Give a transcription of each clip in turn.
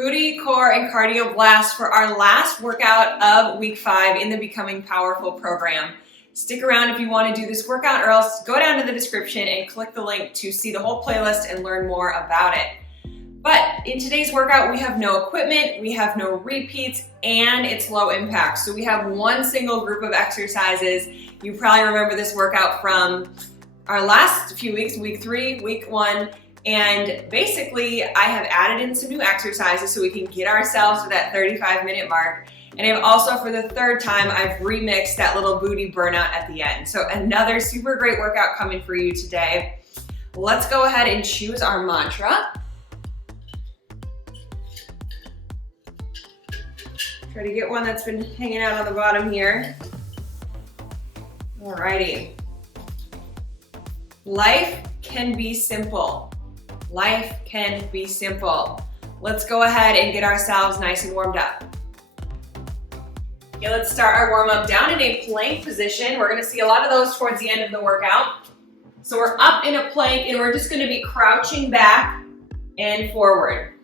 Booty, core, and cardio blast for our last workout of week 5 in the Becoming Powerful program. Stick around if you want to do this workout, or else go down to the description and click the link to see the whole playlist and learn more about it. But in today's workout, we have no equipment, we have no repeats, and it's low impact. So we have one single group of exercises. You probably remember this workout from our last few weeks, week 3, week 1, and basically I have added in some new exercises so we can get ourselves to that 35-minute mark. And I've also, for the third time, I've remixed that little booty burnout at the end. So another super great workout coming for you today. Let's go ahead and choose our mantra. Try to get one that's been hanging out on the bottom here. Alrighty. Life can be simple. Life can be simple. Let's go ahead and get ourselves nice and warmed up. Okay, let's start our warm up down in a plank position. We're gonna see a lot of those towards the end of the workout. So we're up in a plank and we're just gonna be crouching back and forward.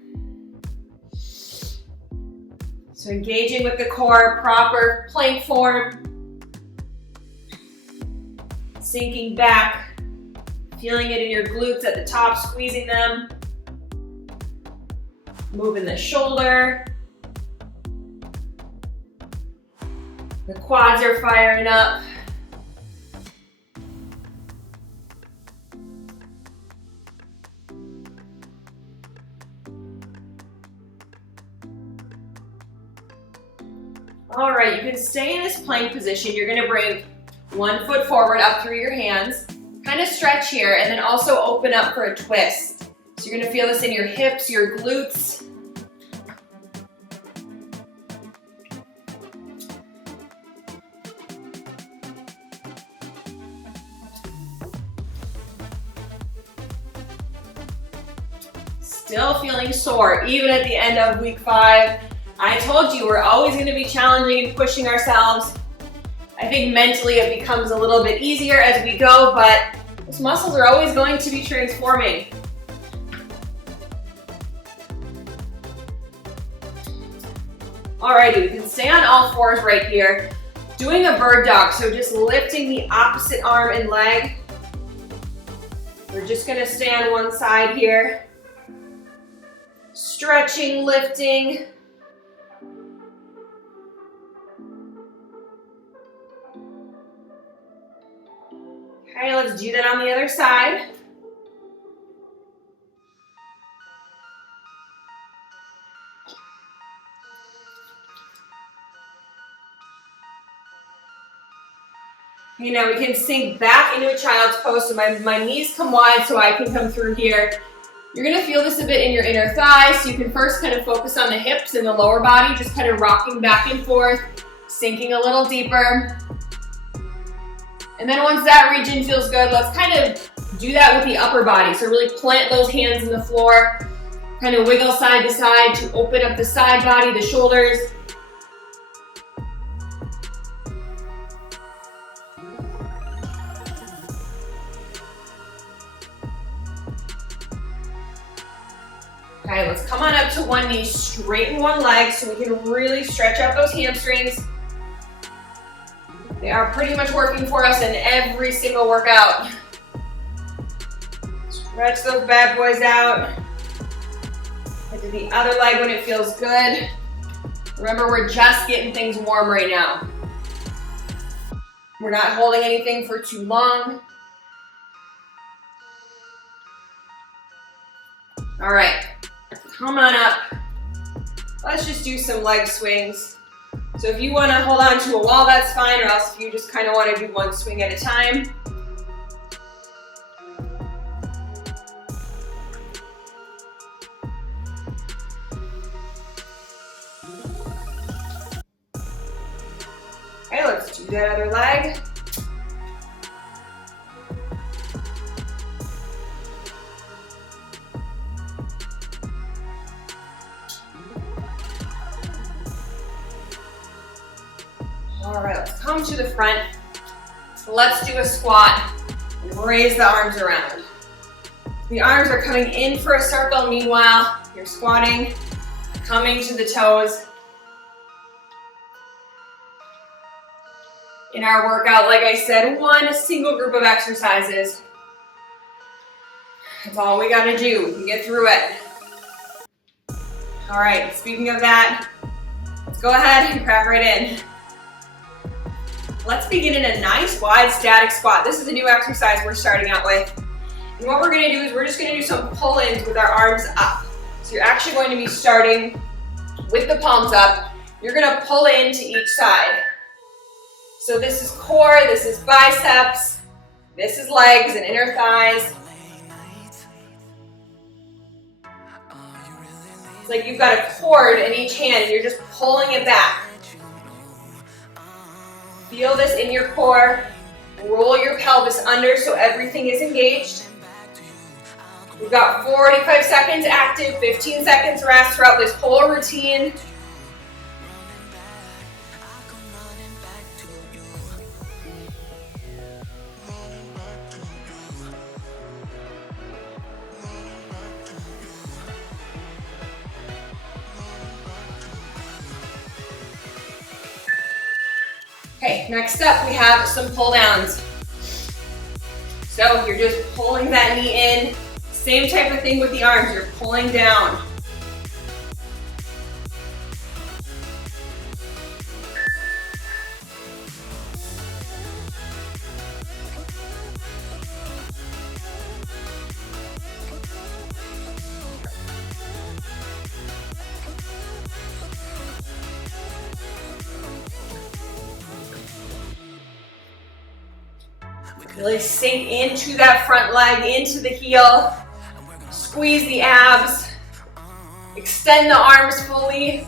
So engaging with the core, proper plank form. Sinking back, feeling it in your glutes at the top, squeezing them. Moving the shoulder. The quads are firing up. All right, you can stay in this plank position. You're gonna bring one foot forward up through your hands, kind of stretch here, and then also open up for a twist. So you're gonna feel this in your hips, your glutes. Still feeling sore, even at the end of week 5. I told you we're always going to be challenging and pushing ourselves. I think mentally it becomes a little bit easier as we go, but those muscles are always going to be transforming. Alrighty, we can stay on all fours right here. Doing a bird dog, so just lifting the opposite arm and leg. We're just going to stay on one side here. Stretching, lifting. Okay, let's do that on the other side. Okay, now we can sink back into a child's pose, so my knees come wide so I can come through here. You're gonna feel this a bit in your inner thighs, so you can first kind of focus on the hips and the lower body, just kind of rocking back and forth, sinking a little deeper. And then once that region feels good, let's kind of do that with the upper body. So really plant those hands in the floor, kind of wiggle side to side to open up the side body, the shoulders. Okay, let's come on up to one knee, straighten one leg so we can really stretch out those hamstrings. They are pretty much working for us in every single workout. Stretch those bad boys out. Head to the other leg when it feels good. Remember, we're just getting things warm right now. We're not holding anything for too long. All right, come on up. Let's just do some leg swings. So if you want to hold on to a wall, that's fine, or else if you just kind of want to do one swing at a time. Okay, let's do that other leg. All right, let's come to the front. Let's do a squat and raise the arms around. The arms are coming in for a circle. Meanwhile, you're squatting. Coming to the toes. In our workout, like I said, one single group of exercises. That's all we gotta do to get through it. All right, speaking of that, let's go ahead and crack right in. Let's begin in a nice wide static squat. This is a new exercise we're starting out with. And what we're gonna do is we're just gonna do some pull-ins with our arms up. So you're actually going to be starting with the palms up. You're gonna pull into each side. So this is core, this is biceps, this is legs and inner thighs. It's like you've got a cord in each hand and you're just pulling it back. Feel this in your core. Roll your pelvis under so everything is engaged. We've got 45 seconds active, 15 seconds rest throughout this whole routine. Okay, next up we have some pull downs. So you're just pulling that knee in. Same type of thing with the arms, you're pulling down. Really sink into that front leg, into the heel. Squeeze the abs. Extend the arms fully.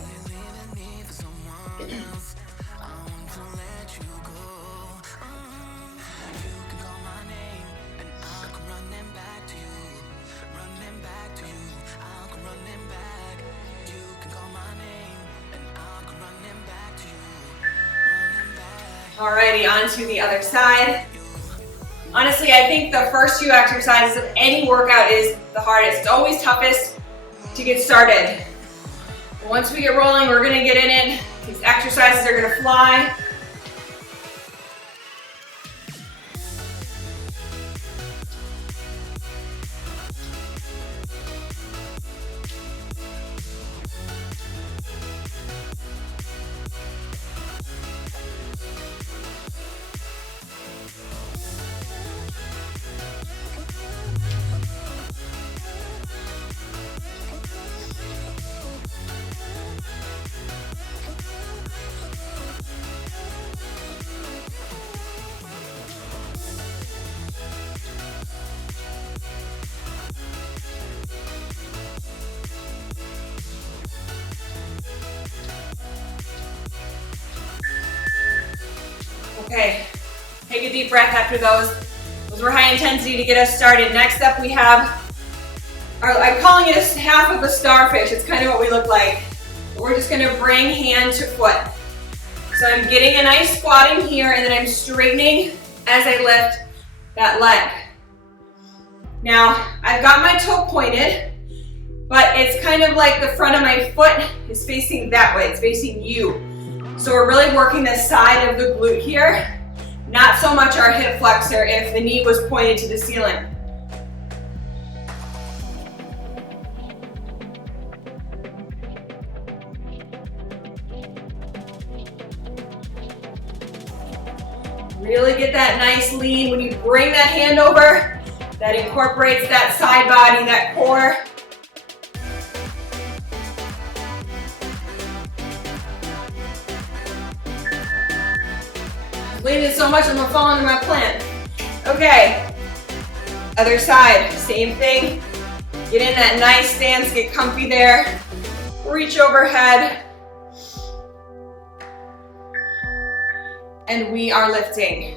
Alrighty, on to the other side. Honestly, I think the first few exercises of any workout is the hardest. It's always toughest to get started. Once we get rolling, we're gonna get in it. These exercises are gonna fly. Okay, take a deep breath after those. Those were high intensity to get us started. Next up we have, I'm calling it a half of a starfish. It's kind of what we look like. We're just gonna bring hand to foot. So I'm getting a nice squat in here and then I'm straightening as I lift that leg. Now, I've got my toe pointed, but it's kind of like the front of my foot is facing that way. It's facing you. So we're really working the side of the glute here, not so much our hip flexor if the knee was pointed to the ceiling. Really get that nice lean. When you bring that hand over, that incorporates that side body, that core. Leaning so much I'm gonna fall into my plant. Okay, other side, same thing. Get in that nice stance, get comfy there. Reach overhead. And we are lifting.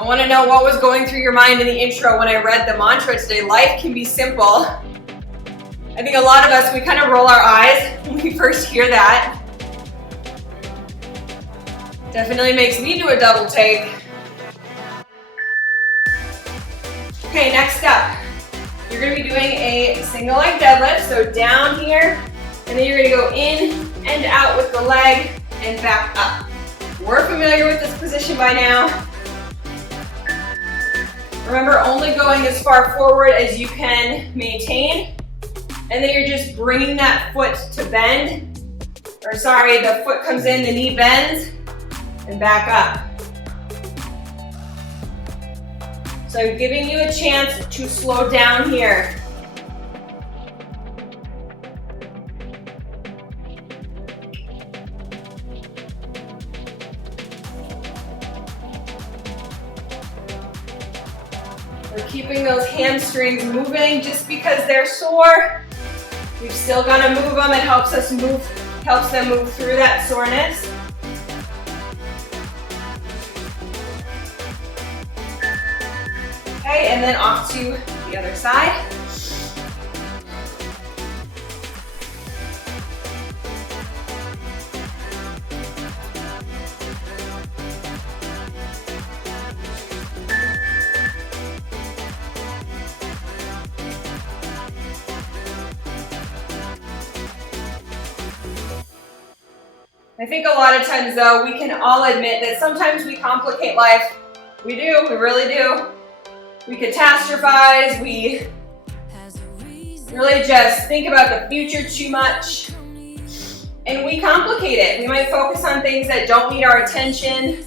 I want to know what was going through your mind in the intro when I read the mantra today. Life can be simple. I think a lot of us, we kind of roll our eyes when we first hear that. Definitely makes me do a double take. Okay, next up, you're going to be doing a single leg deadlift. So down here, and then you're going to go in and out with the leg and back up. We're familiar with this position by now. Remember, only going as far forward as you can maintain. And then you're just bringing that foot to bend. Or sorry, the foot comes in, the knee bends, and back up. So I'm giving you a chance to slow down here. We're keeping those hamstrings moving. Just because they're sore, we've still got to move them. It helps them move through that soreness. Okay, and then off to the other side. I think a lot of times though, we can all admit that sometimes we complicate life. We do, we really do. We catastrophize, we really just think about the future too much, and we complicate it. We might focus on things that don't need our attention,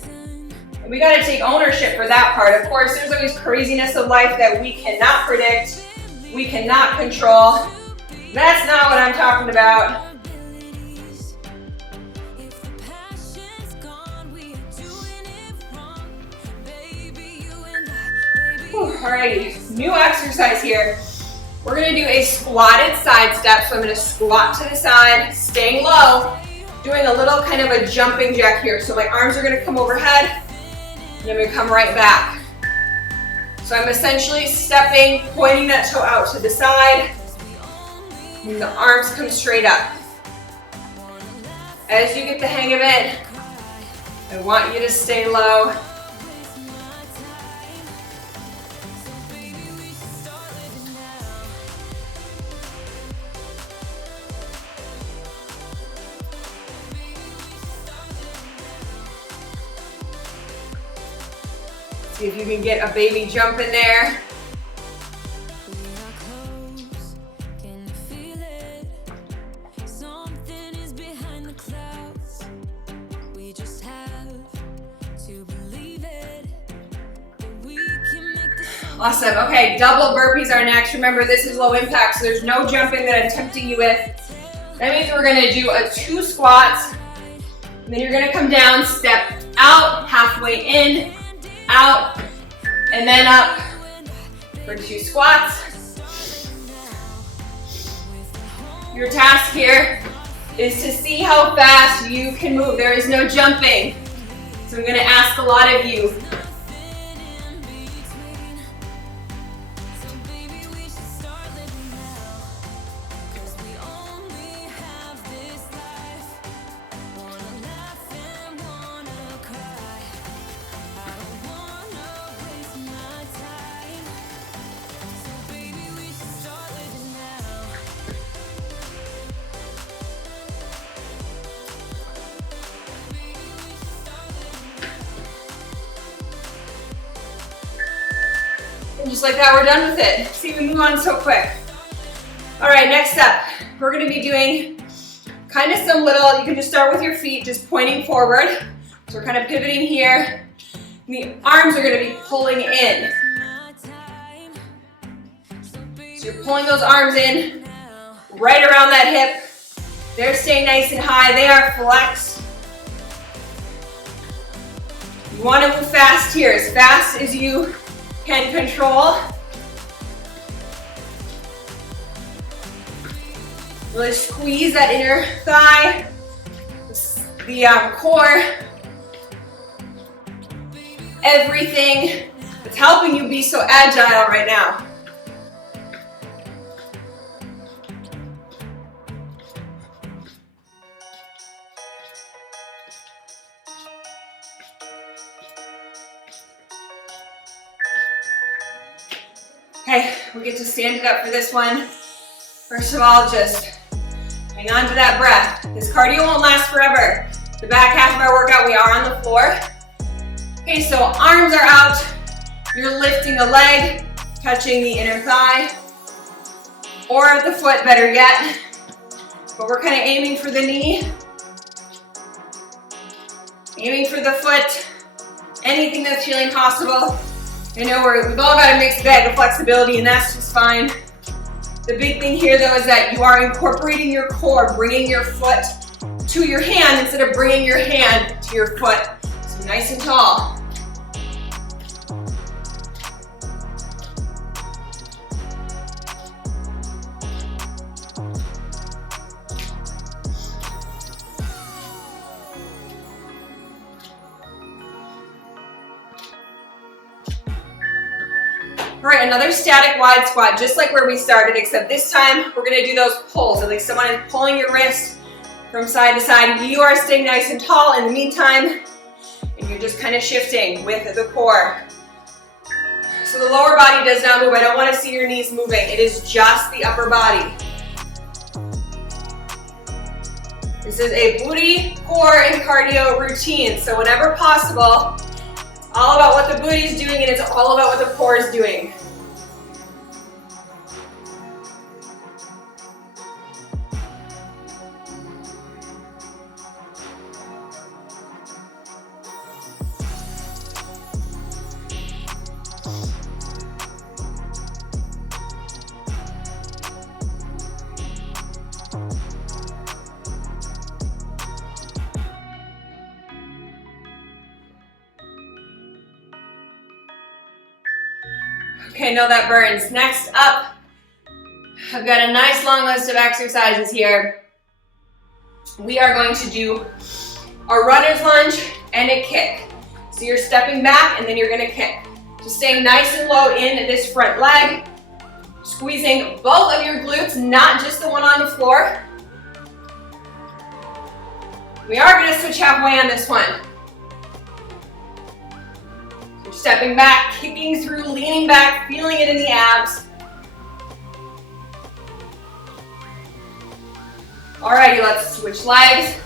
and we gotta take ownership for that part. Of course, there's always craziness of life that we cannot predict, we cannot control. That's not what I'm talking about. Alrighty, new exercise here. We're gonna do a squatted side step. So I'm gonna squat to the side, staying low, doing a little kind of a jumping jack here. So my arms are gonna come overhead, and I'm gonna come right back. So I'm essentially stepping, pointing that toe out to the side, and the arms come straight up. As you get the hang of it, I want you to stay low. See if you can get a baby jump in there. Awesome. Okay, double burpees are next. Remember, this is low impact, so there's no jumping that I'm tempting you with. That means we're gonna do a 2 squats, and then you're gonna come down, step out, halfway in, out, and then up for 2 squats. Your task here is to see how fast you can move. There is no jumping. So I'm going to ask a lot of you. And just like that, we're done with it. See, we move on so quick. All right, next up, we're gonna be doing kind of some little, you can just start with your feet, just pointing forward. So we're kind of pivoting here. And the arms are gonna be pulling in. So you're pulling those arms in right around that hip. They're staying nice and high. They are flexed. You wanna move fast here, as fast as you can control. Really squeeze that inner thigh, the core. everything that's helping you be so agile right now. Okay, we get to stand it up for this one. First of all, just hang on to that breath. This cardio won't last forever. The back half of our workout, we are on the floor. Okay, so arms are out. You're lifting a leg, touching the inner thigh, or the foot, better yet. But we're kind of aiming for the knee, aiming for the foot, anything that's feeling possible. I know we've all got a mixed bag of flexibility, and that's just fine. The big thing here, though, is that you are incorporating your core, bringing your foot to your hand instead of bringing your hand to your foot. So nice and tall. All right, another static wide squat, just like where we started, except this time we're gonna do those pulls. At least someone is pulling your wrist from side to side. You are staying nice and tall in the meantime, and you're just kind of shifting with the core. So the lower body does not move. I don't want to see your knees moving. It is just the upper body. This is a booty, core, and cardio routine. So whenever possible, it's all about what the booty is doing, and it's all about what the core is doing. Okay, no, that burns. Next up, I've got a nice long list of exercises here. We are going to do a runner's lunge and a kick. So you're stepping back and then you're gonna kick. Just staying nice and low in this front leg, squeezing both of your glutes, not just the one on the floor. We are gonna switch halfway on this one. Stepping back, kicking through, leaning back, feeling it in the abs. Alrighty, let's switch legs.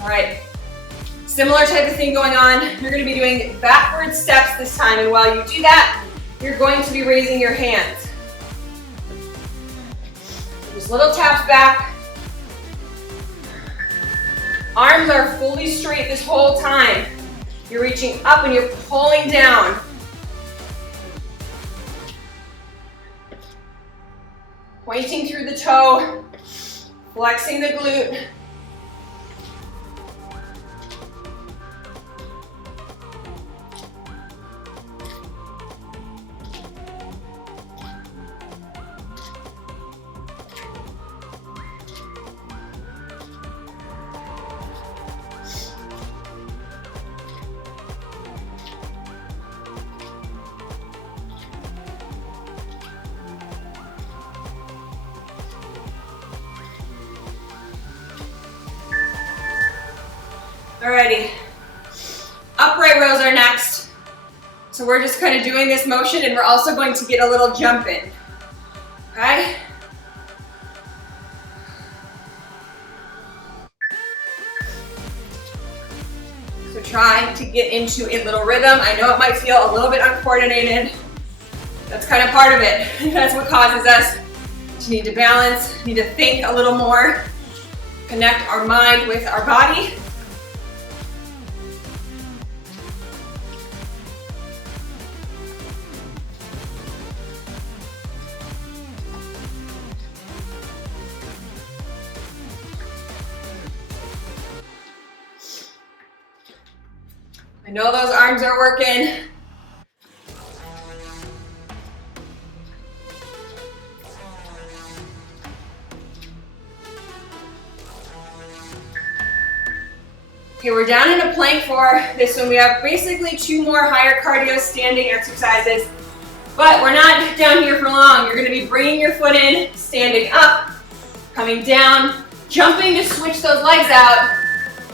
All right, similar type of thing going on. You're going to be doing backward steps this time, and while you do that, you're going to be raising your hands. Just little taps back. Arms are fully straight this whole time. You're reaching up and you're pulling down. Pointing through the toe, flexing the glute. Alrighty, upright rows are next. So we're just kind of doing this motion and we're also going to get a little jump in, okay? So try to get into a little rhythm. I know it might feel a little bit uncoordinated. That's kind of part of it. That's what causes us to need to balance, need to think a little more, connect our mind with our body. I know those arms are working. Okay, we're down in a plank for this one. We have basically 2 more higher cardio standing exercises, but we're not down here for long. You're gonna be bringing your foot in, standing up, coming down, jumping to switch those legs out,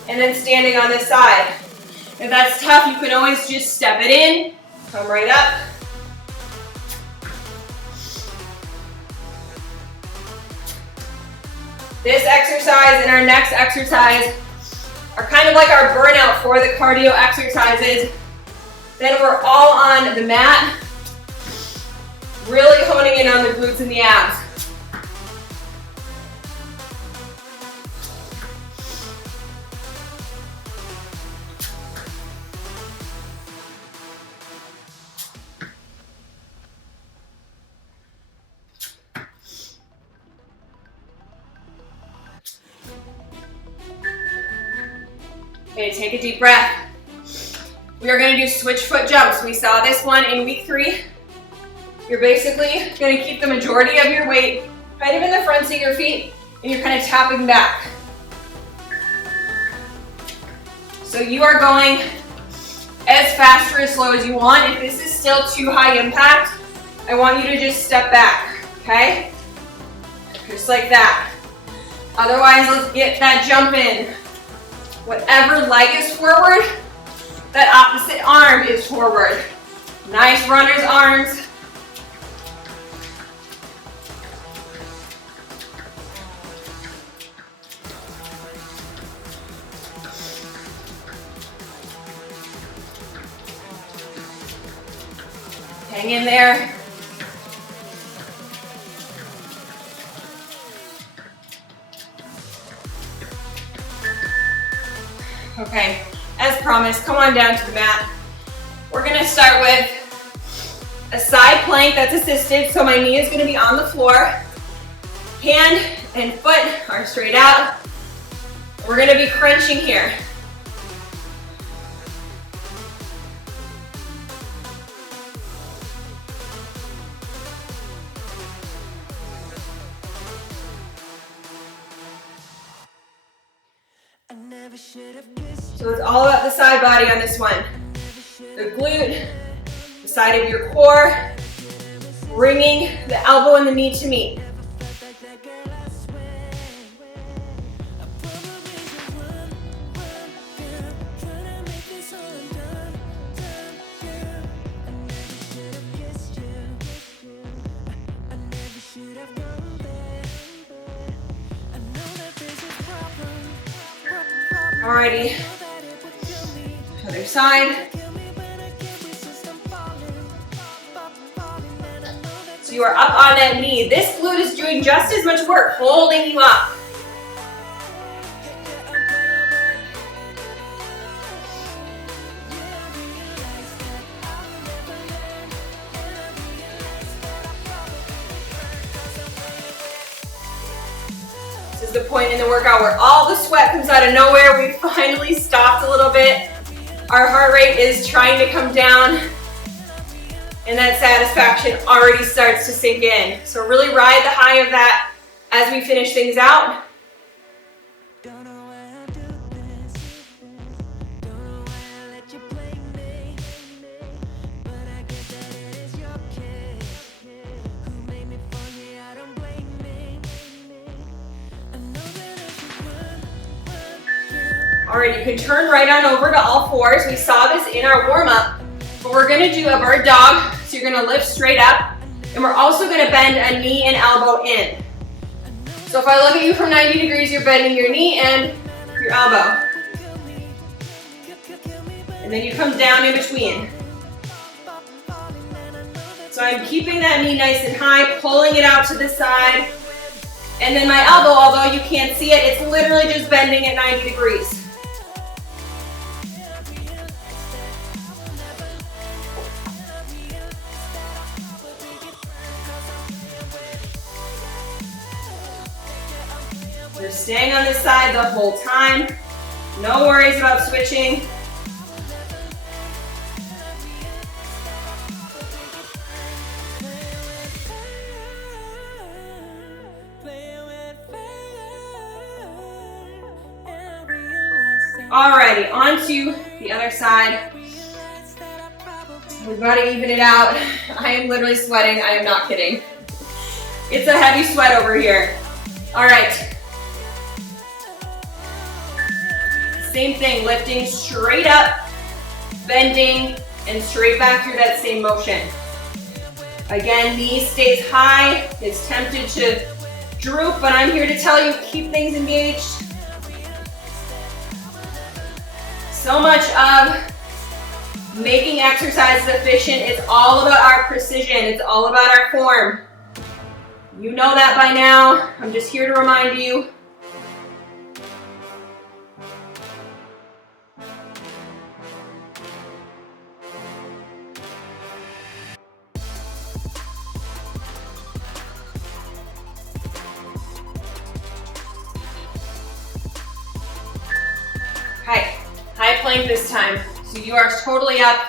and then standing on this side. If that's tough, you can always just step it in, come right up. This exercise and our next exercise are kind of like our burnout for the cardio exercises. Then we're all on the mat, really honing in on the glutes and the abs. Okay, take a deep breath. We are going to do switch foot jumps. We saw this one in week 3. You're basically going to keep the majority of your weight kind of in the fronts of your feet, and you're kind of tapping back. So you are going as fast or as slow as you want. If this is still too high impact, I want you to just step back, okay? Just like that. Otherwise, let's get that jump in. Whatever leg is forward, that opposite arm is forward. Nice runner's arms. Hang in there. Okay, as promised, come on down to the mat. We're gonna start with a side plank that's assisted, so my knee is gonna be on the floor. Hand and foot are straight out. We're gonna be crunching here. So it's all about the side body on this one. The glute, the side of your core, bringing the elbow and the knee to meet. Alrighty, other side. So you are up on that knee. This glute is doing just as much work, holding you up. This is the point in the workout where all the sweat comes out of nowhere. We finally stopped a little bit. Our heart rate is trying to come down, and that satisfaction already starts to sink in. So really ride the high of that as we finish things out. All right, you can turn right on over to all fours. We saw this in our warm-up, but we're gonna do a bird dog. So you're gonna lift straight up, and we're also gonna bend a knee and elbow in. So if I look at you from 90 degrees, you're bending your knee and your elbow. And then you come down in between. So I'm keeping that knee nice and high, pulling it out to the side. And then my elbow, although you can't see it, it's literally just bending at 90 degrees. We're staying on this side the whole time. No worries about switching. Alrighty, on to the other side. We've got to even it out. I am literally sweating. I am not kidding. It's a heavy sweat over here. All right. Same thing, lifting straight up, bending, and straight back through that same motion. Again, knee stays high. It's tempted to droop, but I'm here to tell you, keep things engaged. So much of making exercises efficient is all about our precision. It's all about our form. You know that by now. I'm just here to remind you. Okay, high plank this time. So you are totally up,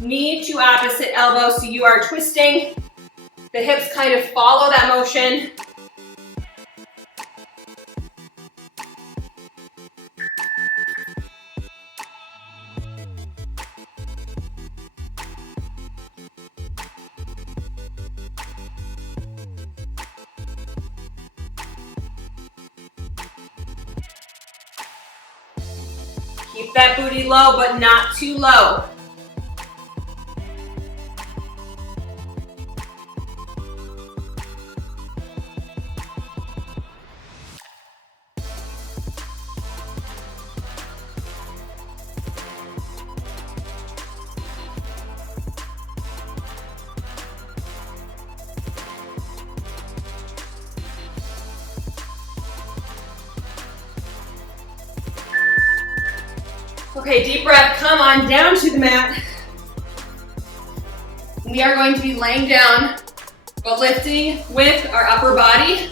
knee to opposite elbow, so you are twisting. The hips kind of follow that motion. Keep that booty low, but not too low. Okay, deep breath, come on down to the mat. We are going to be laying down, but lifting with our upper body.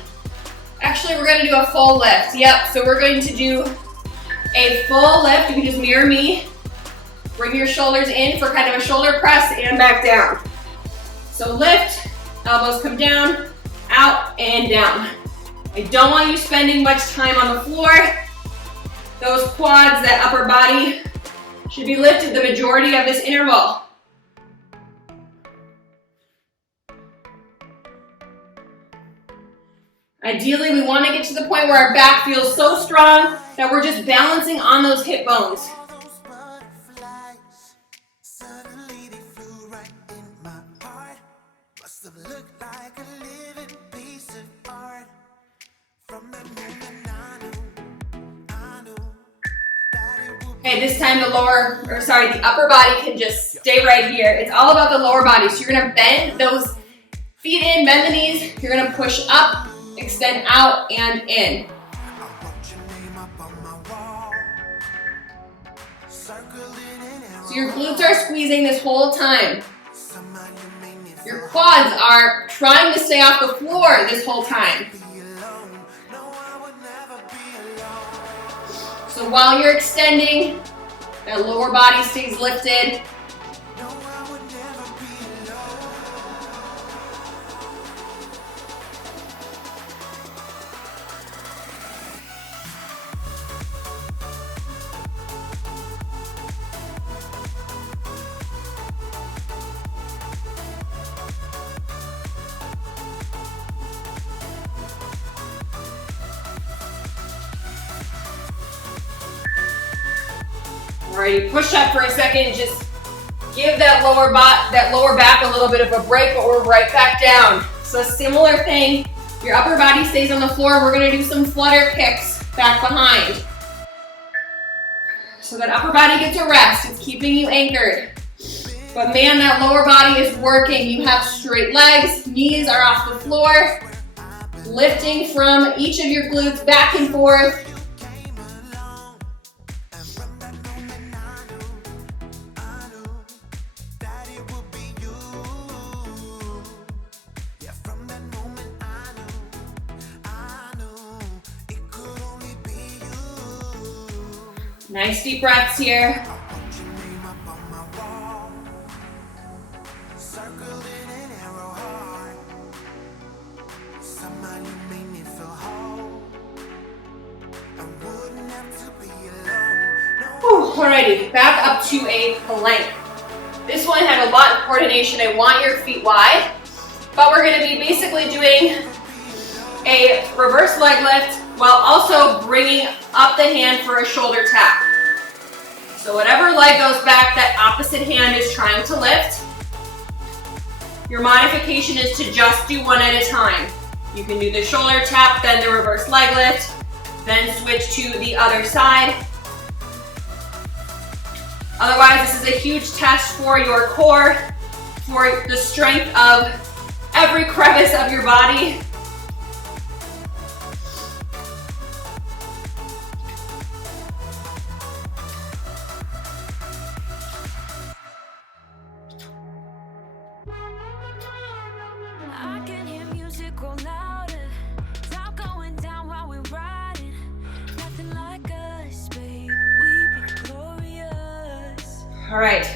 Actually, we're gonna do a full lift. Yep, so we're going to do a full lift. You can just mirror me. Bring your shoulders in for kind of a shoulder press and back down. So lift, elbows come down, out and down. I don't want you spending much time on the floor. Those quads, that upper body, should be lifted the majority of this interval. Ideally, we want to get to the point where our back feels so strong that we're just balancing on those hip bones. Okay, this time the upper body can just stay right here. It's all about the lower body. So you're gonna bend those feet in, bend the knees. You're gonna push up, extend out and in. So your glutes are squeezing this whole time. Your quads are trying to stay off the floor this whole time. So while you're extending, that lower body stays lifted. Alrighty, push up for a second. Just give that lower back a little bit of a break, but we're right back down. So a similar thing. Your upper body stays on the floor. We're gonna do some flutter kicks back behind. So that upper body gets a rest. It's keeping you anchored. But man, that lower body is working. You have straight legs, knees are off the floor. Lifting from each of your glutes back and forth. Nice deep breaths here. Alrighty, back up to a plank. This one had a lot of coordination. I want your feet wide, but we're gonna be basically doing a reverse leg lift while also bringing up the hand for a shoulder tap. So whatever leg goes back, that opposite hand is trying to lift. Your modification is to just do one at a time. You can do the shoulder tap, then the reverse leg lift, then switch to the other side. Otherwise, this is a huge test for your core, for the strength of every crevice of your body. All right,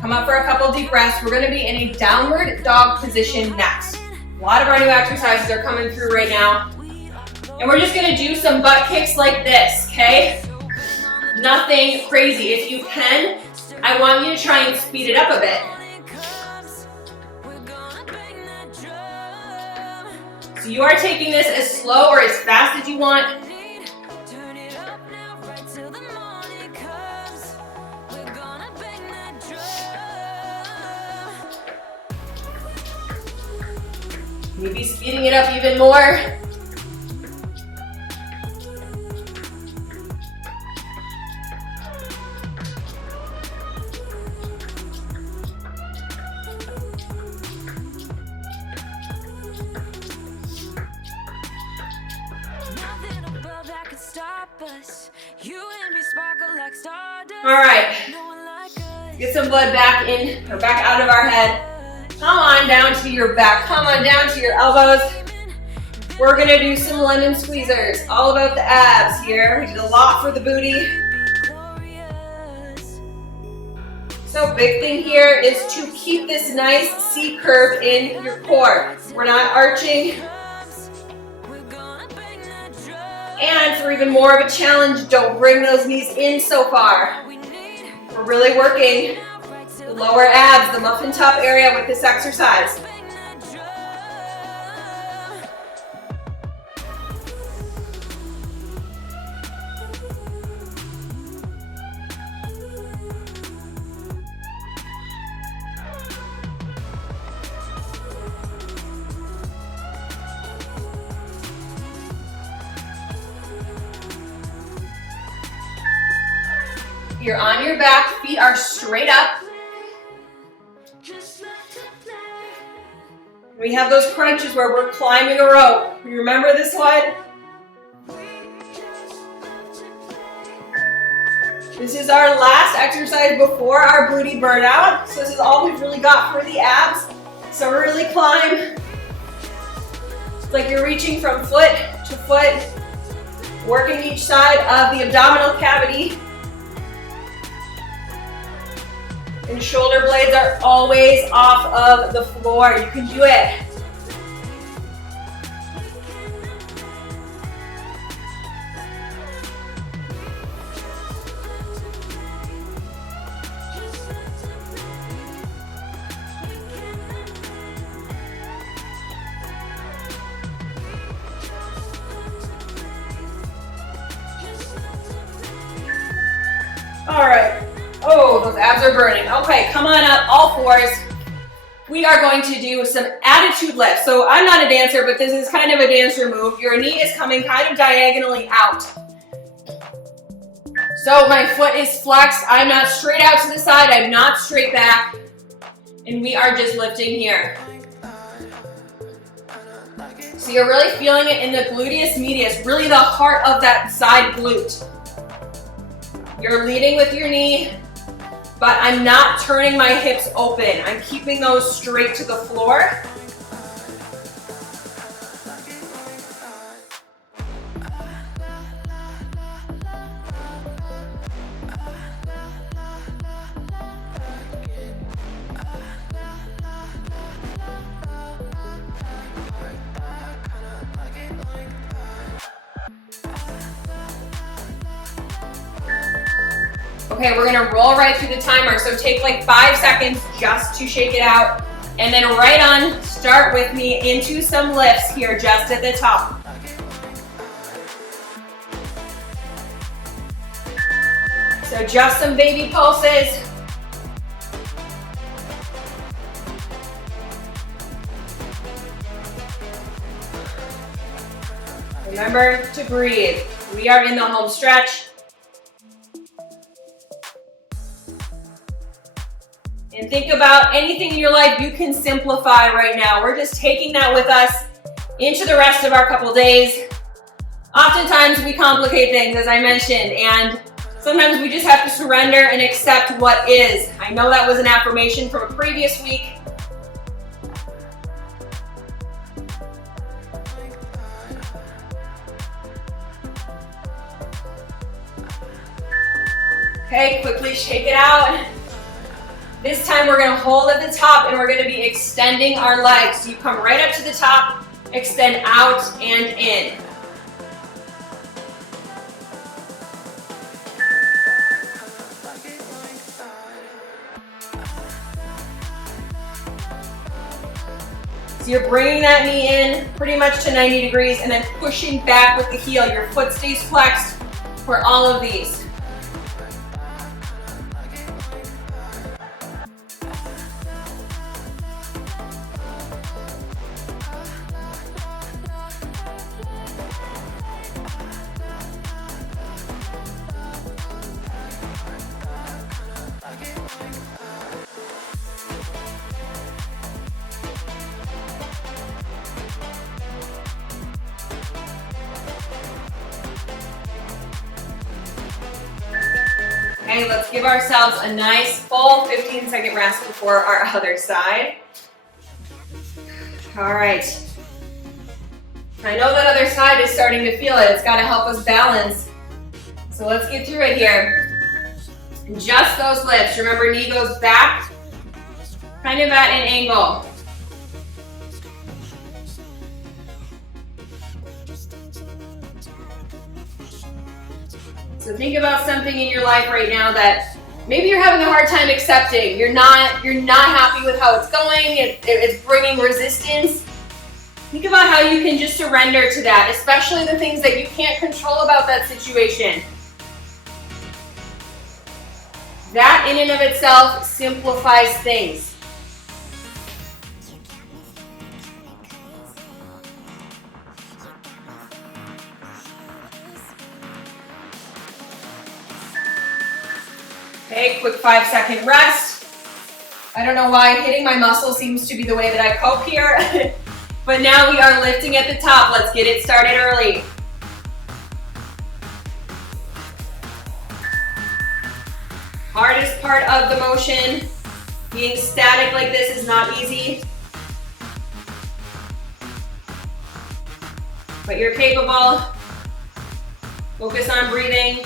come up for a couple deep breaths. We're gonna be in a downward dog position next. A lot of our new exercises are coming through right now. And we're just gonna do some butt kicks like this, okay? Nothing crazy. If you can, I want you to try and speed it up a bit. So you are taking this as slow or as fast as you want. Maybe speeding it up even more. All right, get some blood back in or back out of our head. Come on down to your back, come on down to your elbows. We're gonna do some lemon squeezers, all about the abs here. We did a lot for the booty. So big thing here is to keep this nice C curve in your core. We're not arching. And for even more of a challenge, don't bring those knees in so far. We're really working the lower abs, the muffin top area with this exercise. You're on your back, feet are straight up. We have those crunches where we're climbing a rope. You remember this one? This is our last exercise before our booty burnout. So this is all we've really got for the abs. So really climb. It's like you're reaching from foot to foot, working each side of the abdominal cavity. And shoulder blades are always off of the floor. You can do it. All right. Oh, those abs are burning. Okay, come on up, all fours. We are going to do some attitude lifts. So I'm not a dancer, but this is kind of a dancer move. Your knee is coming kind of diagonally out. So my foot is flexed. I'm not straight out to the side. I'm not straight back. And we are just lifting here. So you're really feeling it in the gluteus medius, really the heart of that side glute. You're leading with your knee, but I'm not turning my hips open. I'm keeping those straight to the floor. Okay, we're gonna roll right through the timer. So take like 5 seconds just to shake it out. And then right on, start with me into some lifts here just at the top. So just some baby pulses. Remember to breathe. We are in the home stretch. And think about anything in your life you can simplify right now. We're just taking that with us into the rest of our couple days. Oftentimes we complicate things, as I mentioned, and sometimes we just have to surrender and accept what is. I know that was an affirmation from a previous week. Okay, quickly shake it out. This time we're gonna hold at the top and we're gonna be extending our legs. So you come right up to the top, extend out and in. So you're bringing that knee in pretty much to 90 degrees and then pushing back with the heel. Your foot stays flexed for all of these. Okay, let's give ourselves a nice full 15-second rest before our other side. All right. I know that other side is starting to feel it. It's got to help us balance. So let's get through it here. Just those lifts. Remember, knee goes back, kind of at an angle. So think about something in your life right now that maybe you're having a hard time accepting. You're not happy with how it's going. It's bringing resistance. Think about how you can just surrender to that, especially the things that you can't control about that situation. That in and of itself simplifies things. Okay, quick 5-second rest. I don't know why hitting my muscle seems to be the way that I cope here, but now we are lifting at the top. Let's get it started early. Hardest part of the motion, being static like this is not easy, but you're capable. Focus on breathing.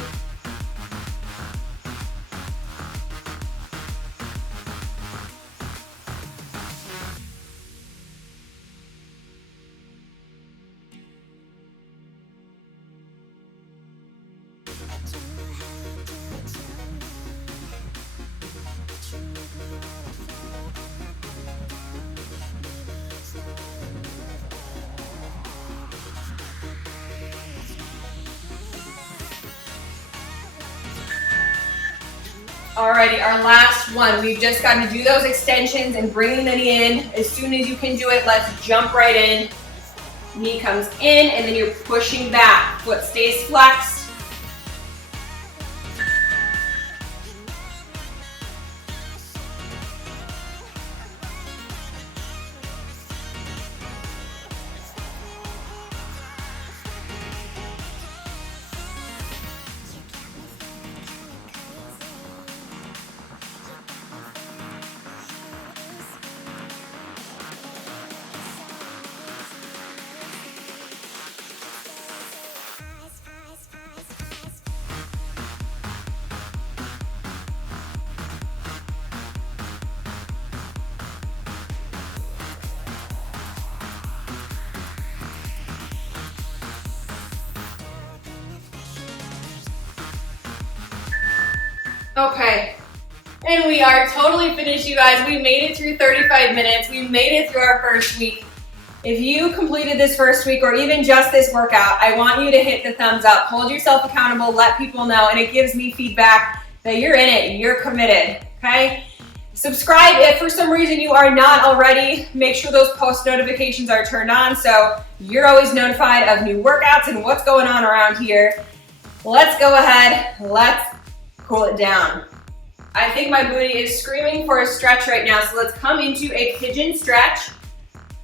Alrighty, our last one. We've just got to do those extensions and bringing the knee in. As soon as you can do it, let's jump right in. Knee comes in and then you're pushing back. Foot stays flexed. Okay, and we are totally finished, you guys. We made it through 35 minutes. We made it through our first week. If you completed this first week or even just this workout, I want you to hit the thumbs up. Hold yourself accountable, let people know, and it gives me feedback that you're in it, you're committed, okay? Subscribe if for some reason you are not already. Make sure those post notifications are turned on so you're always notified of new workouts and what's going on around here. Let's go ahead, let's cool it down. I think my booty is screaming for a stretch right now, so let's come into a pigeon stretch.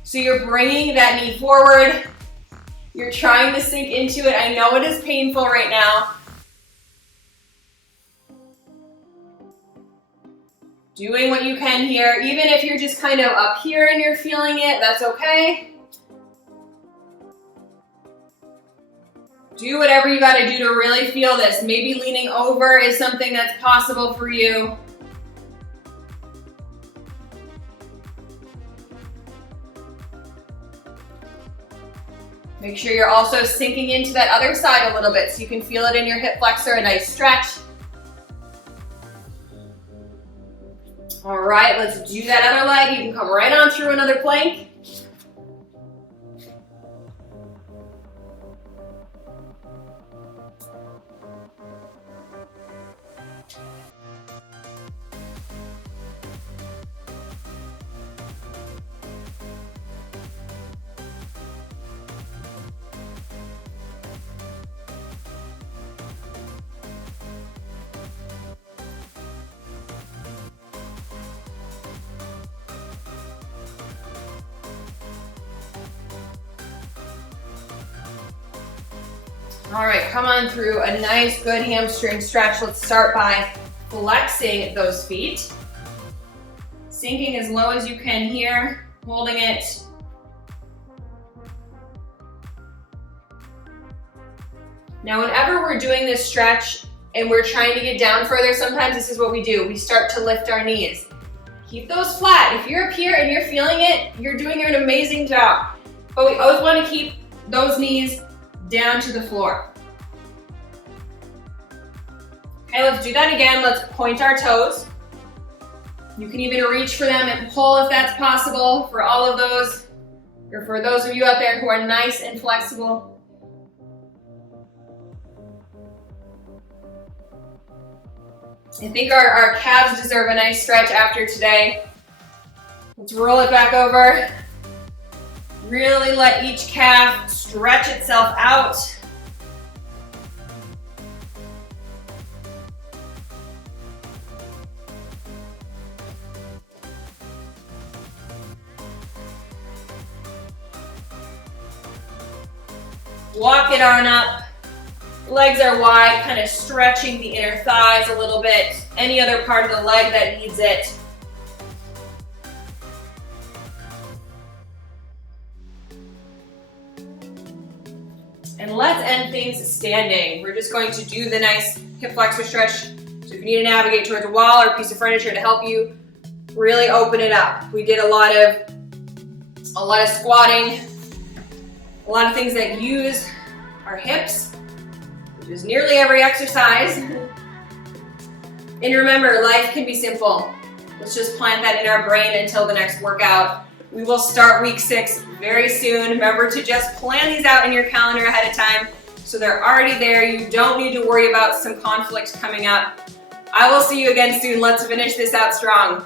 So you're bringing that knee forward. You're trying to sink into it. I know it is painful right now. Doing what you can here. Even if you're just kind of up here and you're feeling it, that's okay. Do whatever you gotta do to really feel this. Maybe leaning over is something that's possible for you. Make sure you're also sinking into that other side a little bit so you can feel it in your hip flexor, a nice stretch. All right, let's do that other leg. You can come right on through another plank. All right, come on through a nice, good hamstring stretch. Let's start by flexing those feet. Sinking as low as you can here, holding it. Now, whenever we're doing this stretch and we're trying to get down further, sometimes this is what we do. We start to lift our knees. Keep those flat. If you're up here and you're feeling it, you're doing an amazing job. But we always want to keep those knees down to the floor. Okay, let's do that again. Let's point our toes. You can even reach for them and pull if that's possible for all of those, or for those of you out there who are nice and flexible. I think our calves deserve a nice stretch after today. Let's roll it back over. Really let each calf stretch itself out. Walk it on up. Legs are wide, kind of stretching the inner thighs a little bit. Any other part of the leg that needs it. And let's end things standing. We're just going to do the nice hip flexor stretch. So if you need to navigate towards a wall or a piece of furniture to help you, really open it up. We did a lot of squatting, a lot of things that use our hips, which is nearly every exercise. And remember, life can be simple. Let's just plant that in our brain until the next workout. We will start week 6 very soon. Remember to just plan these out in your calendar ahead of time so they're already there. You don't need to worry about some conflicts coming up. I will see you again soon. Let's finish this out strong.